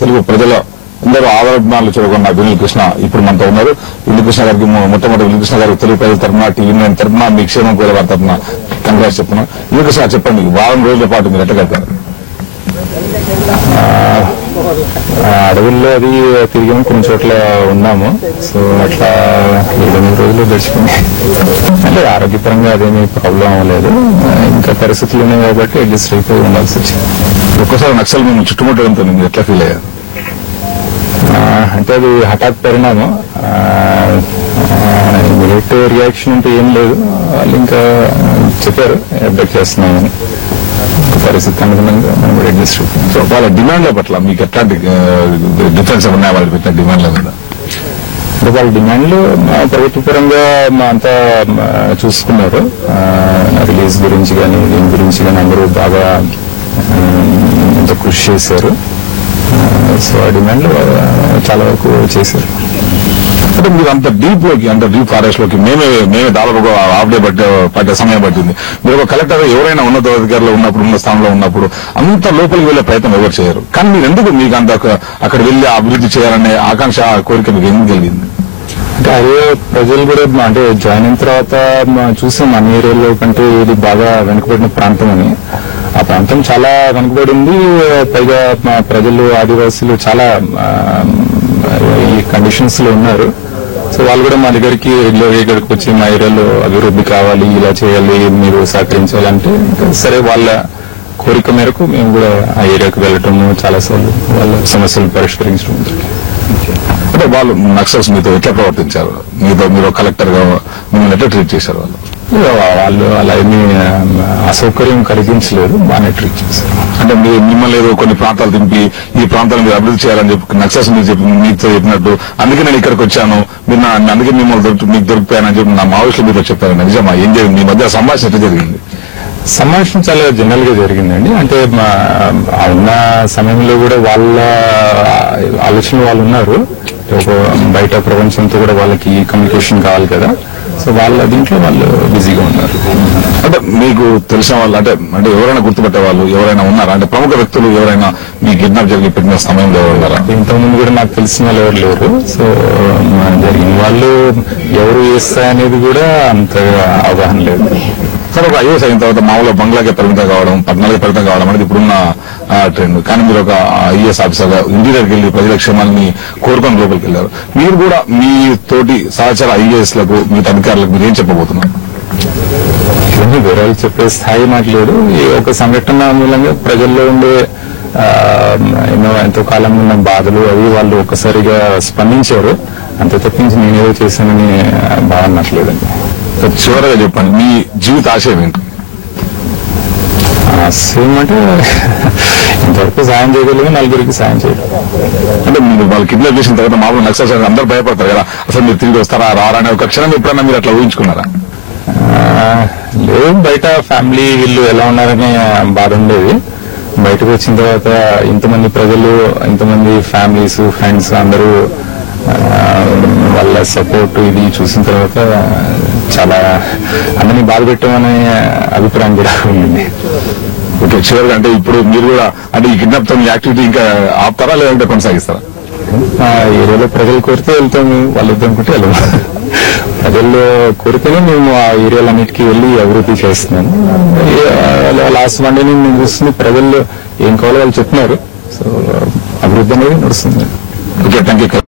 తెలుగు ప్రజల అందరూ ఆదరణలు చూడకుండా వినీల్ కృష్ణ ఇప్పుడు మనతో ఉన్నారు. వినీల్ కృష్ణ గారికి మొట్టమొదటి వినీల్ కృష్ణ గారికి తెలుగు ప్రజల తరఫున టీవీ తరఫున మీ క్షేమం కోరే వారి తరఫున కంగ్రాట్స్ చెప్తున్నాం. వినీల్ కృష్ణ చెప్పండి, వారం రోజుల పాటు మీరు ఎట్లా గడిపారు? అడవుల్లో అది తిరిగాము, కొన్ని చోట్ల ఉన్నాము. సో అట్లా 7-8 రోజులు గడిచిపోయింది. అంటే ఆరోగ్యపరంగా అదేమీ ప్రాబ్లం అవ్వలేదు. ఇంకా పరిస్థితులు ఉన్నాయి కాబట్టి అడ్జస్ట్ అయిపోయి ఉండాల్సి వచ్చింది. ఒక్కసారి నక్సల్ మేము చుట్టుముట్టడంతో మీరు ఎట్లా ఫీల్ అయ్యారు? అంటే అది హఠాత్ పరిణామం. ఇమీడియట్ రియాక్షన్ అంటే ఏం లేదు. వాళ్ళు ఇంకా చెప్పారు అప్డేట్ చేస్తున్నామని. పరిస్థితి అనుగుణంగా మనం కూడా అడ్జస్ట్ అయిపోయాం. సో వాళ్ళ డిమాండ్ల పట్ల మీకు ఎట్లాంటి డిఫరెన్స్ ఉన్నాయి? వాళ్ళు పెట్టిన డిమాండ్ల మీద అంటే వాళ్ళ డిమాండ్లు ప్రభుత్వ పరంగా అంతా చూసుకున్నారు. రిలీజ్ గురించి కానీ దీని గురించి కానీ అందరూ బాగా ఎంతో కృషి చేశారు. సో ఆ డిమాండ్లు చాలా వరకు చేశారు. అంటే మీరు అంత డీప్ లోకి, అంటే డీప్ ఫారెస్ట్ లోకి మేమే దాదాపు హాఫ్ డే పట్టే సమయం పట్టింది. మీరు ఒక కలెక్టర్ ఎవరైనా ఉన్నతాధికారులు ఉన్నప్పుడు, ఉన్న స్థానంలో ఉన్నప్పుడు అంత లోపలికి వెళ్లే ప్రయత్నం ఎవరు చేయరు. కానీ మీరు ఎందుకు మీకు అంత అక్కడ వెళ్లి అభివృద్ధి చేయాలనే ఆకాంక్ష, కోరిక మీకు ఎందుకు కలిగింది? అంటే అదే ప్రజలు కూడా అంటే జాయిన్ అయిన తర్వాత చూసాం అన్ని ఏరియాలో కంటే ఇది బాగా వెనుకబడిన ప్రాంతం అని. ఆ ప్రాంతం చాలా వెనుకబడింది. పైగా ప్రజలు, ఆదివాసీలు చాలా ఈ కండిషన్స్ లో ఉన్నారు. సో వాళ్ళు కూడా మా దగ్గరికి రెగ్యులర్ ఇక్కడికి వచ్చి మా ఏరియాలో అభివృద్ధి కావాలి, ఇలా చేయాలి, మీరు సహకరించాలంటే సరే వాళ్ళ కోరిక మేరకు మేము కూడా ఆ ఏరియాకు వెళ్ళటము, చాలాసార్లు వాళ్ళ సమస్యలు పరిష్కరించడం. అంటే వాళ్ళు నక్సల్స్ మీతో ఎట్లా ప్రవర్తించారు? మీరు కలెక్టర్ గా మిమ్మల్ని ఎట్లా ట్రీట్ చేశారు? వాళ్ళు అలా ఏమీ అసౌకర్యం కలిగించలేదు, బాగానే ట్రీట్ చేశారు. అంటే మిమ్మల్ని ఏదో కొన్ని ప్రాంతాలు దింపి ఈ ప్రాంతాలను మీరు అభివృద్ధి చేయాలని చెప్పి నక్సల్స్ మీతో చెప్పినట్టు, అందుకే నేను ఇక్కడికి వచ్చాను, మీరు అందుకే మిమ్మల్ని మీకు దొరికిపోయానని చెప్పి నా మావోయిస్టులు మీతో చెప్పారు. నిజమా? ఏం జరిగింది మీ మధ్య సంభాషణ ఎట్లా జరిగింది? సంభాషణ చాలా జనరల్ గా జరిగిందండి. అంటే ఉన్న సమయంలో కూడా వాళ్ళ ఆలోచనలు వాళ్ళు ఉన్నారు. బయట ప్రపంచంతో కూడా వాళ్ళకి కమ్యూనికేషన్ కావాలి కదా. సో వాళ్ళ దీంట్లో వాళ్ళు బిజీగా ఉన్నారు. అంటే మీకు తెలిసిన వాళ్ళు అంటే ఎవరైనా గుర్తుపట్టే వాళ్ళు ఎవరైనా ఉన్నారా? అంటే ప్రముఖ వ్యక్తులు ఎవరైనా మీ కిడ్నాప్ జరిగి పెట్టిన సమయంలో ఉన్నారా? ఇంతకుముందు కూడా నాకు తెలిసిన వాళ్ళు ఎవరు లేరు. సో జరిగిన వాళ్ళు ఎవరు చేస్తారనేది కూడా అంతగా అవగాహన లేదు. సరే, ఒక ఐఏఎస్ అయిన తర్వాత మామూలుగా బంగ్లాకే పరిమితం కావడం, పట్టణాలకే పరిమితం కావడం అనేది ఇప్పుడున్న ట్రెండ్. కానీ మీరు ఒక ఐఏఎస్ ఆఫీసర్ గా ఇంటీరియర్కి వెళ్లి ప్రజల క్షేమాన్ని కోరుకొని లోపలికి వెళ్లారు. మీరు కూడా మీ తోటి సహచర ఐఏఎస్ లకు, మీ అధికారులకు మీరు ఏం చెప్పబోతున్నారు? ఇవన్నీ వివరాలు చెప్పే స్థాయి నాకు లేదు. ఈ ఒక సంఘటన మూలంగా ప్రజల్లో ఉండే ఎంతో కాలం ఉన్న బాధలు అవి వాళ్ళు ఒక్కసారిగా స్పందించారు. అంత తప్పించి నేనేదో చేశానని బాగున్నట్లేదండి. చివరగా చెప్పండి, మీ జీవిత ఆశయం ఏంటి? ఆశయం అంటే ఇంతవరకు సాయం చేయగలిగి నలుగురికి సాయం చేయడం. అంటే మీరు వాళ్ళు కిడ్నాప్ చేసిన తర్వాత మామూలు నక్సల్స్ అందరూ భయపడతారు కదా, అసలు మీరు తిరిగి వస్తారా రారా అనే ఒక క్షణం ఎప్పుడన్నా మీరు అట్లా ఊహించుకున్నారా? లేదు, బయట ఫ్యామిలీ వీళ్ళు ఎలా ఉన్నారనే బాధ ఉండేది. బయటకు వచ్చిన తర్వాత ఇంతమంది ప్రజలు, ఇంతమంది ఫ్యామిలీస్, ఫ్రెండ్స్ అందరూ వాళ్ళ సపోర్ట్ ఇది చూసిన తర్వాత చాలా అందరినీ బాధ పెట్టామనే అభిప్రాయం కూడా ఉంది. ఓకే, చివరిగా అంటే ఇప్పుడు మీరు కూడా అంటే ఈ కిడ్నాప్ తో యాక్టివిటీ ఇంకా ఆపుతారా లేదంటే కొనసాగిస్తారా? ఏరియాలో ప్రజలు కోరితే వెళ్తాము, వాళ్ళు వద్దనుకుంటే వెళ్ళము. ప్రజల్లో కోరితేనే మేము ఆ ఏరియాలన్నిటికీ వెళ్లి అభివృద్ధి చేస్తున్నాము. లాస్ట్ వన్ డే నేను చూస్తుంది ప్రజల్లో ఏం కావాలో వాళ్ళు చెప్తున్నారు. సో అభివృద్ధి అనేది నడుస్తుంది. Okay, thank you.